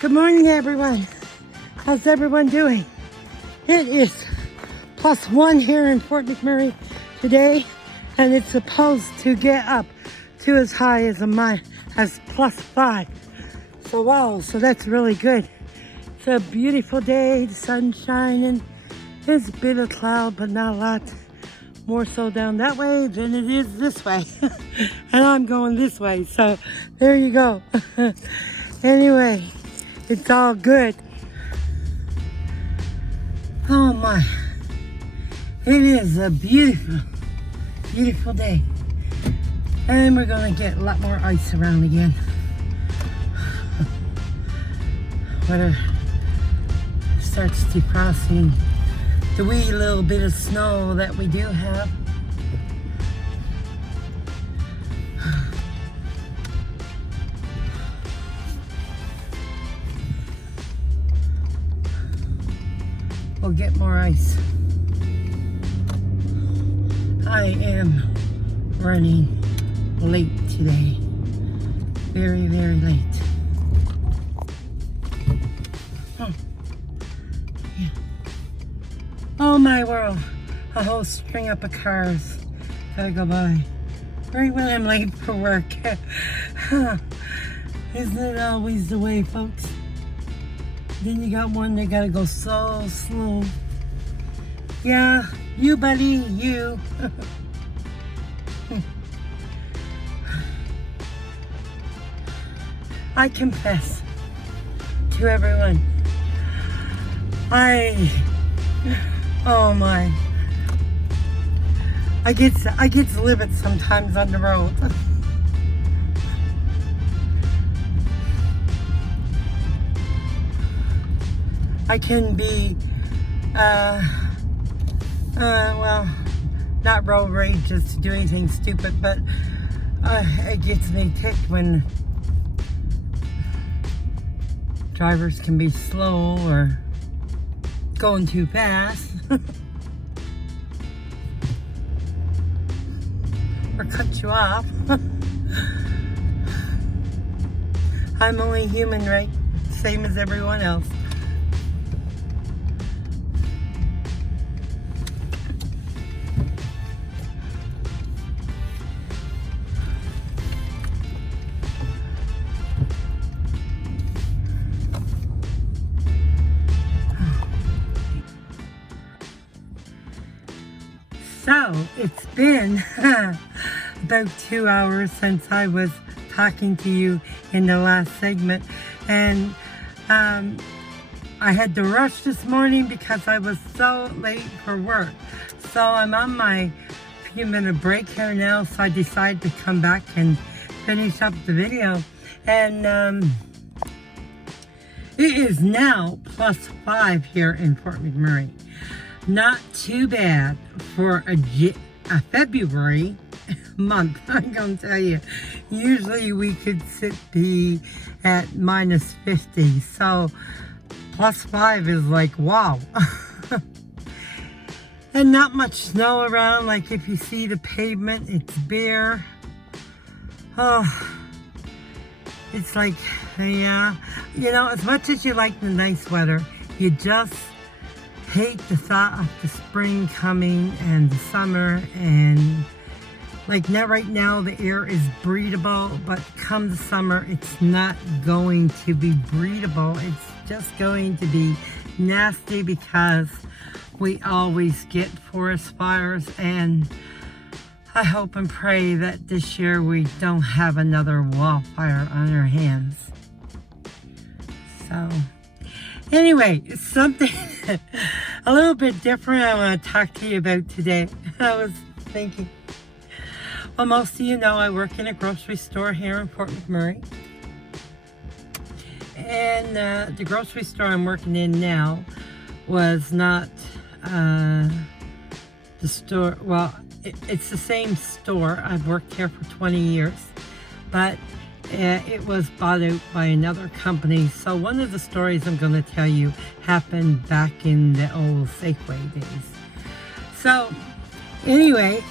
Good morning, everyone. How's everyone doing? It is +1 here in Fort McMurray today, and it's supposed to get up to as high as +5. So wow, so that's really good. It's a beautiful day, the sun's shining. There's a bit of cloud, but not a lot. More so down that way than it is this way. And I'm going this way, so there you go. Anyway, it's all good. Oh my, it is a beautiful, beautiful day. And we're gonna get a lot more ice around again. Weather starts defrosting the wee little bit of snow that we do have. We'll get more ice. I am running late today. Very, very late. Yeah. Oh my world. A whole string up of cars gotta go by. Right when I'm late for work. Isn't it always the way, folks? Then you got one that gotta go so slow. Yeah, you buddy, you. I confess to everyone, oh my, I get livid sometimes on the road. I can be, well, not road rage just to do anything stupid, but it gets me ticked when drivers can be slow or going too fast or cut you off. I'm only human, right? Same as everyone else. So, it's been about 2 hours since I was talking to you in the last segment, and I had to rush this morning because I was so late for work. So I'm on my few-minute break here now, so I decided to come back and finish up the video. And it is now +5 here in Fort McMurray. Not too bad for a February month, I'm going to tell you. Usually we could be at -50, so +5 is like, wow. And not much snow around. Like if you see the pavement, it's bare. Oh, it's like, yeah. You know, as much as you like the nice weather, you just hate the thought of the spring coming and the summer, and like now, right now the air is breathable, but come the summer it's not going to be breathable. It's just going to be nasty because we always get forest fires, and I hope and pray that this year we don't have another wildfire on our hands. So anyway, something a little bit different I want to talk to you about today. I was thinking, well, most of you know I work in a grocery store here in Fort McMurray. And the grocery store I'm working in now was not the store, well, it's the same store. I've worked here for 20 years, but it was bought out by another company. So one of the stories I'm going to tell you happened back in the old Safeway days. So anyway,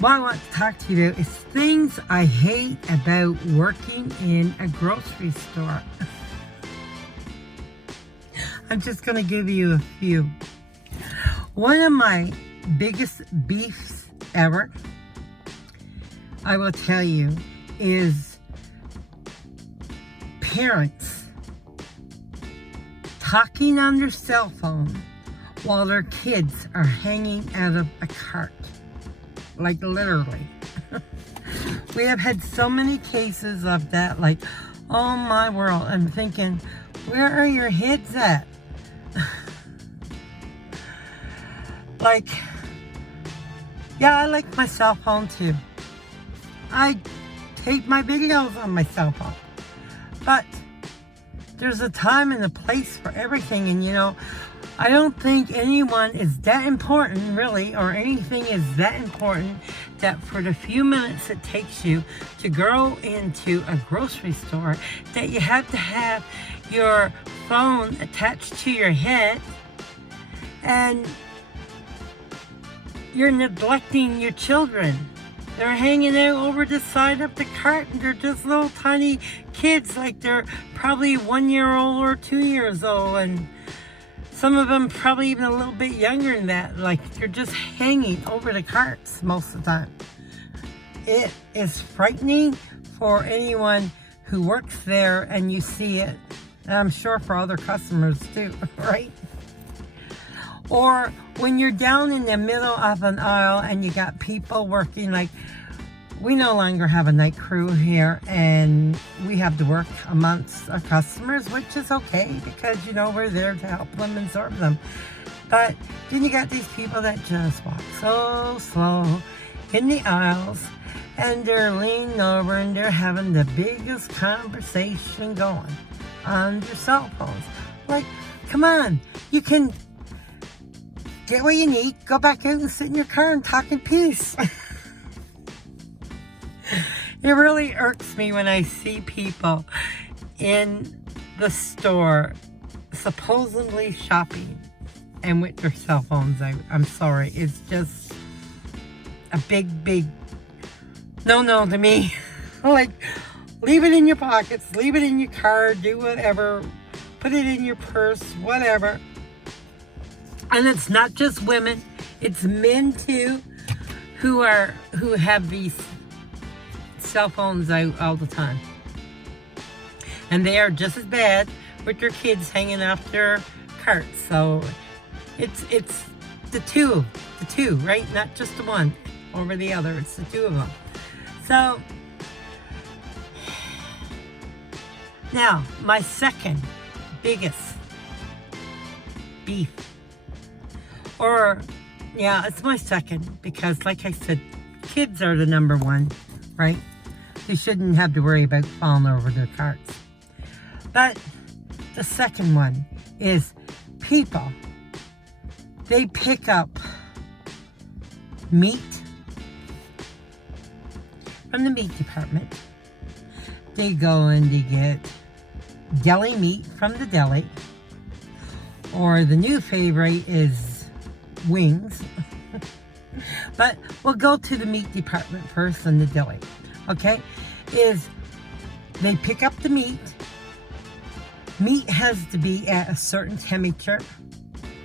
what I want to talk to you about is things I hate about working in a grocery store. I'm just going to give you a few. One of my biggest beefs ever, I will tell you, is parents talking on their cell phone while their kids are hanging out of a cart. Like literally. We have had so many cases of that, like, oh my world. I'm thinking, where are your kids at? Like, yeah, I like my cell phone too. I take my videos on my cell phone. But there's a time and a place for everything, and you know, I don't think anyone is that important, really, or anything is that important that for the few minutes it takes you to go into a grocery store, that you have to have your phone attached to your head, and you're neglecting your children. They're hanging out over the side of the cart, and they're just little tiny kids, like they're probably 1 year old or 2 years old, and some of them probably even a little bit younger than that. Like, they're just hanging over the carts most of the time. It is frightening for anyone who works there and you see it. And I'm sure for other customers too, right? Or when you're down in the middle of an aisle and you got people working, like, we no longer have a night crew here, and we have to work amongst our customers, which is okay because, you know, we're there to help them and serve them. But then you got these people that just walk so slow in the aisles, and they're leaning over and they're having the biggest conversation going on their cell phones. Like, come on, you can get what you need, go back out and sit in your car and talk in peace. It really irks me when I see people in the store supposedly shopping and with their cell phones out. I'm sorry. It's just a big no to me. Like, leave it in your pockets, leave it in your car, do whatever, put it in your purse, whatever. And it's not just women, it's men too, who have these cell phones out all the time, and they are just as bad with their kids hanging off their carts. So it's the two, right? Not just the one over the other. It's the two of them. So now my second biggest beef, or yeah, it's my second, because like I said, kids are the number one, right? They shouldn't have to worry about falling over their carts. But the second one is people. They pick up meat from the meat department. They go and they get deli meat from the deli. Or the new favorite is wings. But we'll go to the meat department first and the deli. Okay, is they pick up the meat. Meat has to be at a certain temperature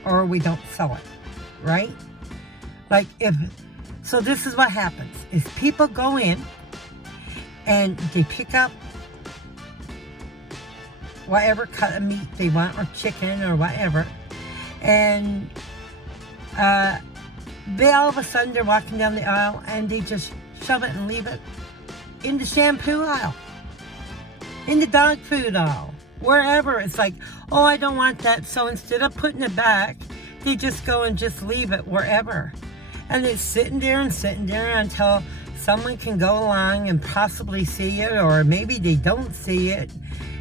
or we don't sell it, right? Like, so this is what happens, is people go in and they pick up whatever cut of meat they want, or chicken or whatever, and they all of a sudden they're walking down the aisle and they just shove it and leave it in the shampoo aisle, in the dog food aisle, wherever. It's like, oh, I don't want that. So instead of putting it back, they just go and just leave it wherever. And it's sitting there until someone can go along and possibly see it, or maybe they don't see it,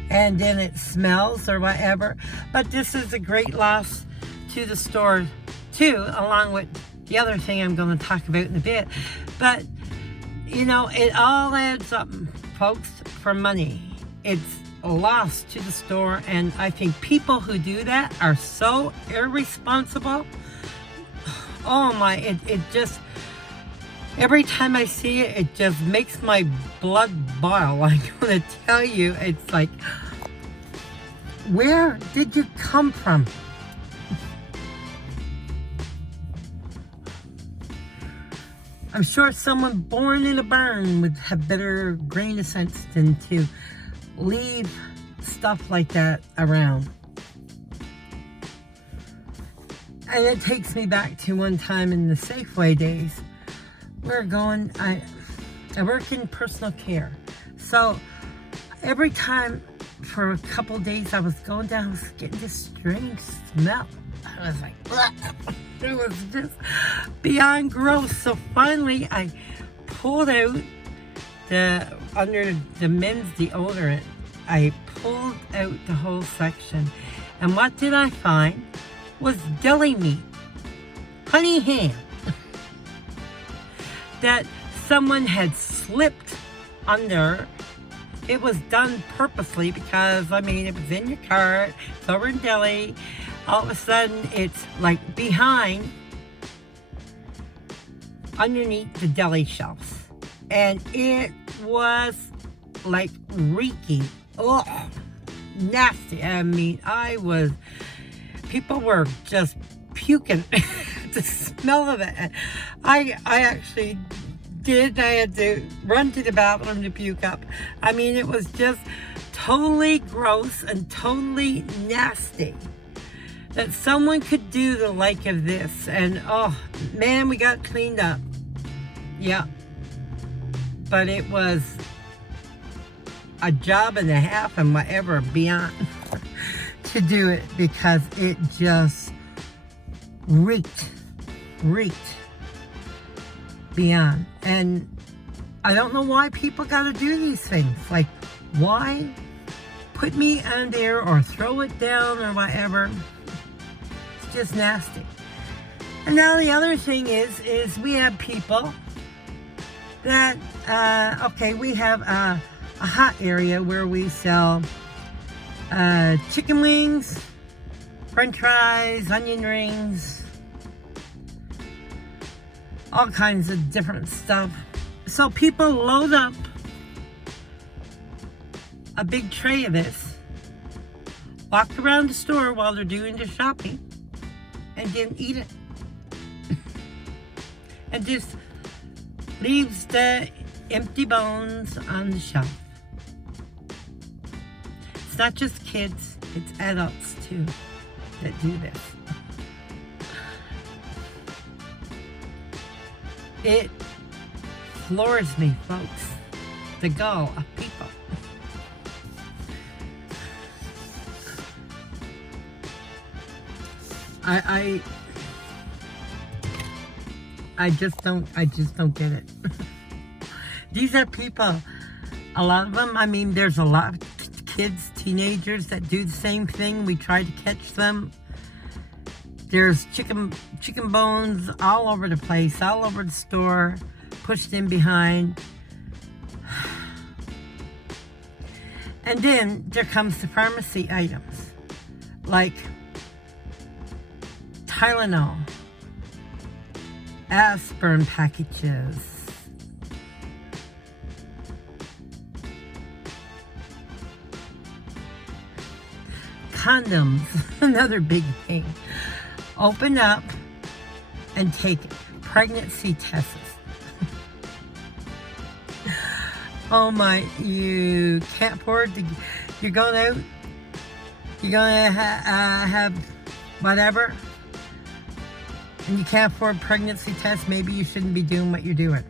and then it smells or whatever. But this is a great loss to the store too, along with the other thing I'm going to talk about in a bit. But you know, it all adds up, folks, for money. It's a loss to the store, and I think people who do that are so irresponsible. Oh my, it just, Every time I see it, it just makes my blood boil. I'm going to tell you, it's like, where did you come from? I'm sure someone born in a barn would have better grain of sense than to leave stuff like that around. And it takes me back to one time in the Safeway days. I work in personal care. So every time for a couple days I was going down, I was getting this strange smell. I was like, ugh. It was just beyond gross. So finally I pulled out under the men's deodorant, I pulled out the whole section. And what did I find? Was deli meat, honey ham, that someone had slipped under. It was done purposely because, I mean, it was in your cart, it's over in deli. All of a sudden, it's like behind, underneath the deli shelves. And it was like reeking. Oh, nasty. I mean, people were just puking the smell of it. I actually did. I had to run to the bathroom to puke up. I mean, it was just totally gross and totally nasty that someone could do the like of this. And oh man, we got cleaned up. Yeah. But it was a job and a half and whatever beyond to do it, because it just reeked beyond. And I don't know why people got to do these things. Like, why put me on there or throw it down or whatever? It's just nasty. And now the other thing is we have people that, okay, we have a hot area where we sell chicken wings, french fries, onion rings, all kinds of different stuff. So people load up a big tray of this, walk around the store while they're doing their shopping, and then eat it. And just leaves the empty bones on the shelf. It's not just kids, it's adults too that do this. It floors me, folks, the gall of people. I just don't get it. These are people, a lot of them, I mean, there's a lot of kids, teenagers that do the same thing. We try to catch them. There's chicken bones all over the place, all over the store, pushed in behind. And then there comes the pharmacy items, like Tylenol, aspirin packages, condoms, another big thing. Open up and take it. Pregnancy tests. Oh my, you can't afford to, you're going out, you're going to have whatever, and you can't afford pregnancy tests, maybe you shouldn't be doing what you're doing.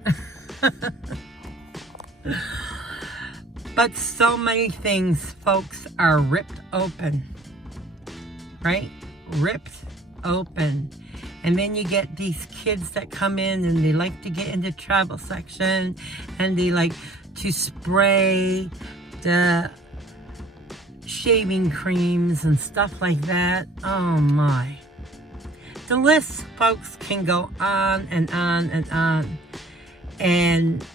But so many things, folks, are ripped open, right? Ripped open. And then you get these kids that come in and they like to get in the travel section and they like to spray the shaving creams and stuff like that. Oh my. The list, folks, can go on and on and on. And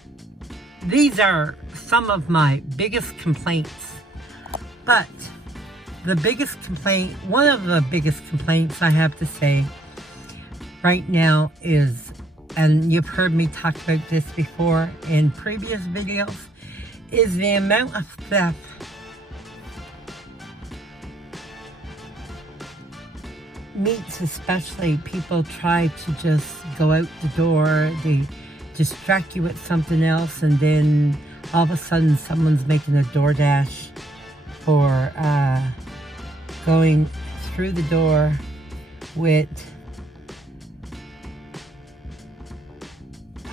these are some of my biggest complaints. But the biggest complaint, one of the biggest complaints I have to say right now is and you've heard me talk about this before in previous videos, is the amount of theft meats, especially. People try to just go out the door, they distract you with something else, and then all of a sudden someone's making a DoorDash for going through the door with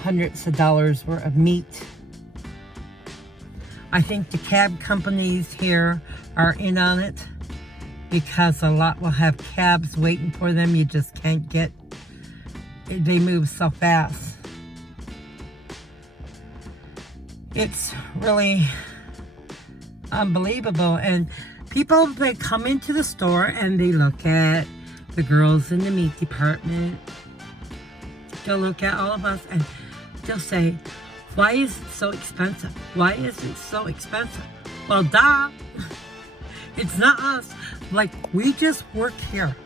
hundreds of dollars worth of meat. I think the cab companies here are in on it, because a lot will have cabs waiting for them. You just can't get, they move so fast. It's really unbelievable. And people, they come into the store and they look at the girls in the meat department. They'll look at all of us and they'll say, why is it so expensive? Why is it so expensive? Well, duh. It's not us. Like, we just work here.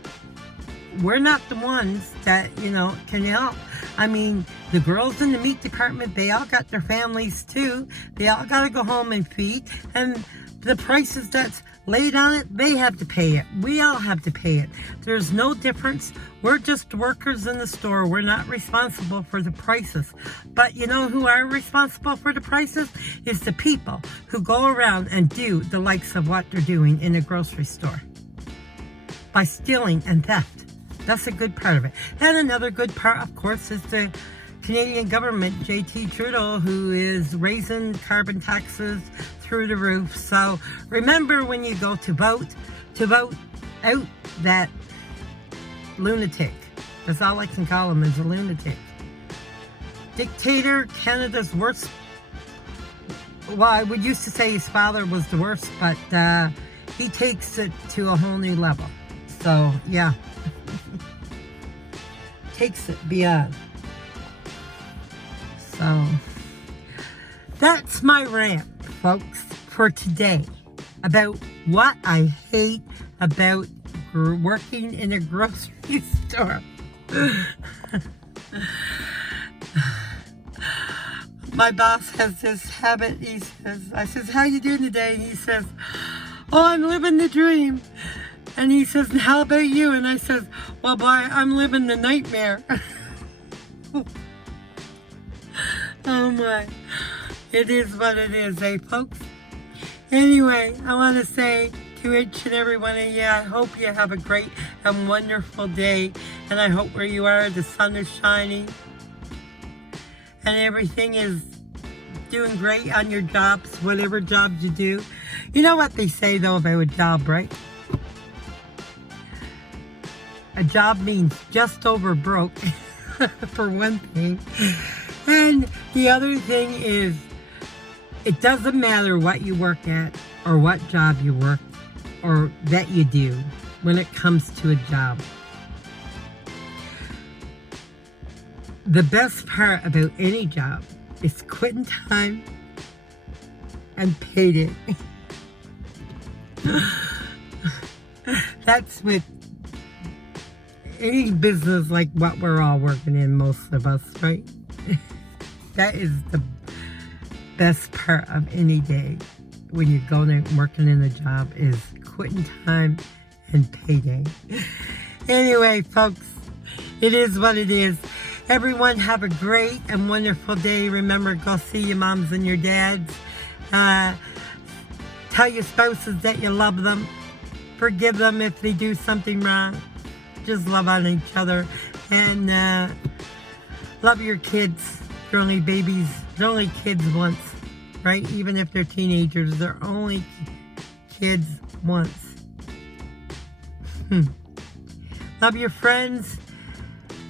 We're not the ones that, you know, can help. I mean, the girls in the meat department, they all got their families too. They all got to go home and feed. And the prices that's laid on it, they have to pay it. We all have to pay it. There's no difference. We're just workers in the store. We're not responsible for the prices. But you know who are responsible for the prices? Is the people who go around and do the likes of what they're doing in a grocery store. By stealing and theft. That's a good part of it. And another good part, of course, is the Canadian government, JT Trudeau, who is raising carbon taxes through the roof. So remember, when you go to vote out that lunatic. That's all I can call him, is a lunatic. Dictator, Canada's worst. Well, I would used to say his father was the worst, but he takes it to a whole new level. So, yeah. Takes it beyond. So, that's my rant, folks, for today about what I hate about working in a grocery store. My boss has this habit. He says, I says, how you doing today? And he says, oh, I'm living the dream. And he says, how about you? And I says, well, boy, I'm living the nightmare. Oh my, it is what it is, eh, folks? Anyway, I want to say to each and every one of you, I hope you have a great and wonderful day. And I hope where you are, the sun is shining. And everything is doing great on your jobs, whatever jobs you do. You know what they say, though, about a job, right? A job means just over broke, for one thing. And the other thing is, it doesn't matter what you work at or what job you work or that you do when it comes to a job. The best part about any job is quitting time and payday. That's with any business like what we're all working in, most of us, right? That is the best part of any day when you're going out and working in a job, is quitting time and payday. Anyway, folks, it is what it is. Everyone have a great and wonderful day. Remember, go see your moms and your dads. Tell your spouses that you love them. Forgive them if they do something wrong. Just love on each other. And love your kids. They're only babies. They're only kids once, right? Even if they're teenagers, they're only kids once. Love your friends.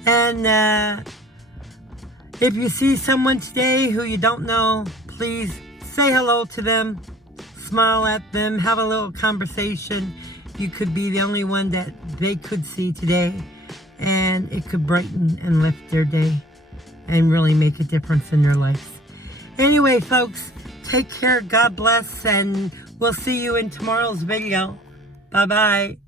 And if you see someone today who you don't know, please say hello to them, smile at them, have a little conversation. You could be the only one that they could see today, and it could brighten and lift their day and really make a difference in their life. Anyway, folks, take care, God bless, and we'll see you in tomorrow's video. Bye-bye.